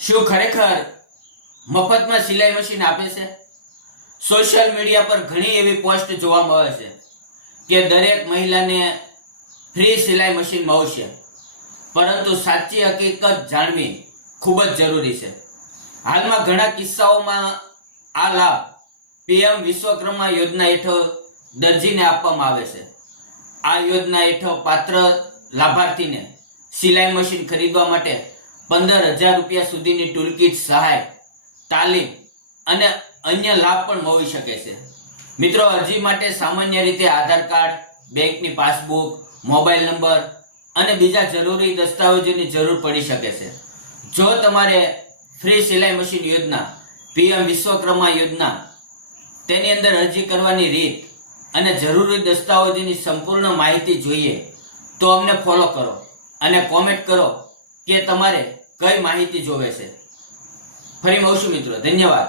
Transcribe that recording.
શું ખરેખર મફતમાં સિલાઈ મશીન આપે છે? સોશિયલ મીડિયા પર ઘણી એવી પોસ્ટ જોવા મળે છે કે દરેક મહિલાને ફ્રી સિલાઈ મશીન મળશે, પરંતુ સાચી હકીકત જાણવી ખૂબ જ જરૂરી છે. હાલમાં ઘણા કિસ્સાઓમાં આ લાભ પીએમ વિશ્વકર્મા યોજના હેઠળ દરજીને આપવામાં આવે છે. આ યોજના હેઠળ પાત્ર લાભાર્થીને સિલાઈ મશીન ખરીદવા માટે 15,000 રૂપિયા સુધીની ટૂલકીટ સહાય, તાલીમ અને અન્ય લાભ પણ મળી શકે છે. મિત્રો, અરજી માટે સામાન્ય રીતે આધાર કાર્ડ, બેંકની પાસબુક, મોબાઈલ નંબર અને બીજા જરૂરી દસ્તાવેજોની જરૂર પડી શકે છે. જો તમારે ફ્રી સિલાઈ મશીન યોજના, પીએમ વિશ્વકર્મા યોજના, તેની અંદર અરજી કરવાની રીત અને જરૂરી દસ્તાવેજોની સંપૂર્ણ માહિતી જોઈએ તો અમને ફોલો કરો અને કોમેન્ટ કરો કે તમારે કઈ માહિતી જોવે છે. ફરી મળશું મિત્રો. ધન્યવાદ.